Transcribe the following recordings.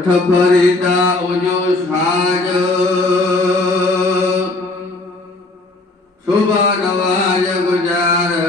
છઠ ફરીતા ઉજો સાજ શુભ નવાજ ગુજાર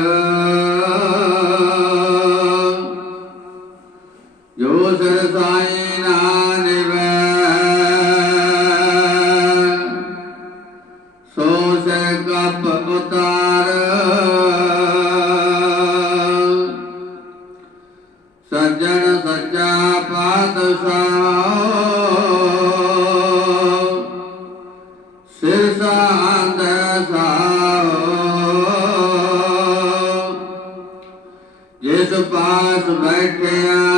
ਜਿਸ ਪਾਸ ਬੈਠਿਆ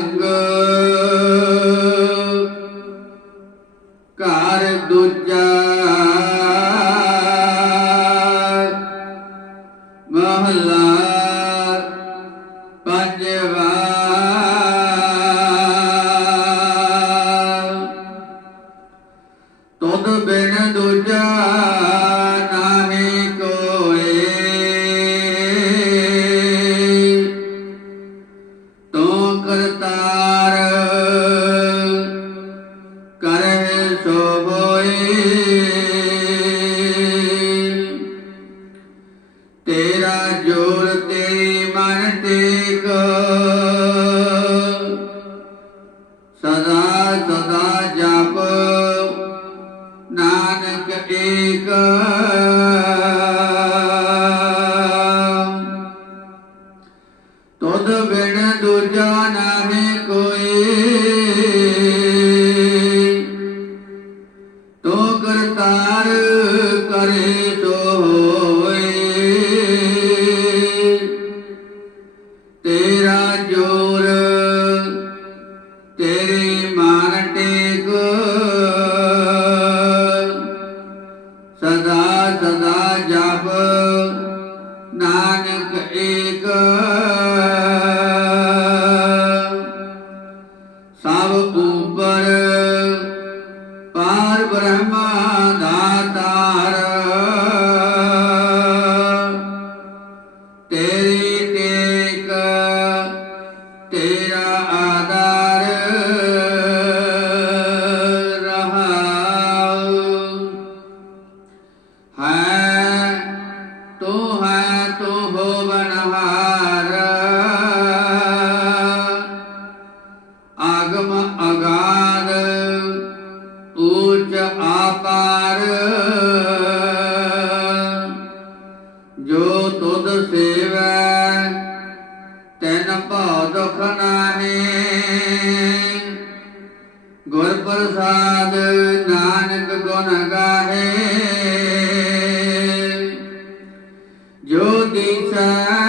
ਤਿਲੰਗ ਘਰ ਦੂਜਾ। ਮਹਲਾ ਪੰਜਵਾ। ਤੁਧ ਬਿਨ ਦੂਜਾ। ਜੋਰ ਤੇਰੀ ਮਨ ਟੇਕ। ਸਦਾ ਸਦਾ ਜਪ ਨਾਨਕ ਏਕ ਤੇਰਾ ਜੋਰ ਤੇਰੀ ਮਾਨ ਟੇਕ। ਸਦਾ ਸਦਾ ਜਪ ਨਾਨਕ ਏਕ। ਆਪਾਰ ਜੋ ਤੁਧ ਸੇਵੈ, ਤੈਨ ਭਉ ਦੁਖ ਨਾਹੀ। ਗੁਰ ਪ੍ਰਸਾਦ ਨਾਨਕ ਗੁਣ ਗਾਹੇ। ਜੋ ਦੀਸੈ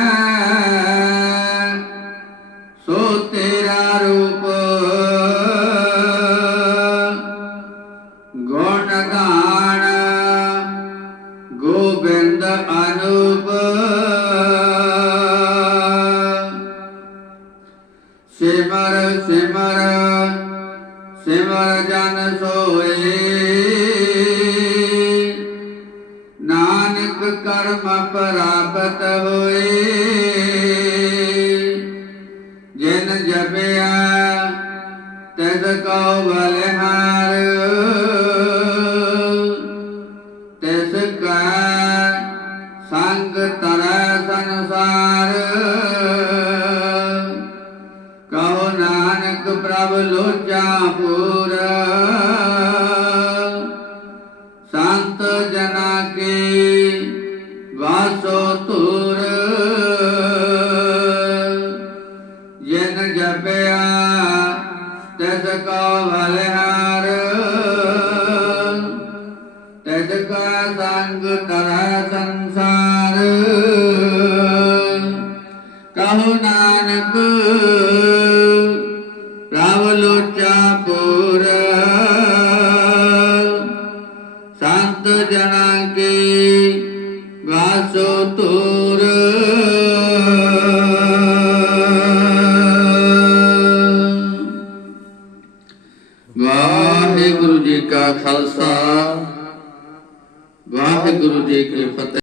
ਗੁਣ ਗੋਬਿੰਦ ਅਨੂਪ। ਸਿਮਰ ਸਿਮਰ ਸਿਮਰ ਜਨ ਸੋਏ। ਨਾਨਕ ਕਰਮ ਪ੍ਰਾਪਤ ਹੋਏ। ਜਿਨ ਜਪਿਆ ਤਦ ਕਉ ਤਰੈ ਕਹੋ ਨਾਨਕ ਪ੍ਰਭ ਲੋਚਾ ਪੂਰ। ਸੰਤ ਜਨਾ ਕੇ ਵਾਸੋ ਧੂਰ। ਜਿਨ ਜਪਿਆ ਤਦ ਕੋ ਬਲਿਹਾਰ ਤਦ ਕਾ ਸੰਗ ਤਰੈ ਸੰਸਾਰ। ਕਹੋ ਨਾਨਕ ਪ੍ਰਭ ਲੋਚਾ ਪੂਰ। ਸੰਤ ਜਨਾ ਕੀ ਵਾਸੋ ਤੂਰ ਵਾਹਿਗੁਰੂ ਜੀ ਕਾ ਖਾਲਸਾ, ਵਾਹਿਗੁਰੂ ਜੀ ਕੀ ਫਤਿਹ।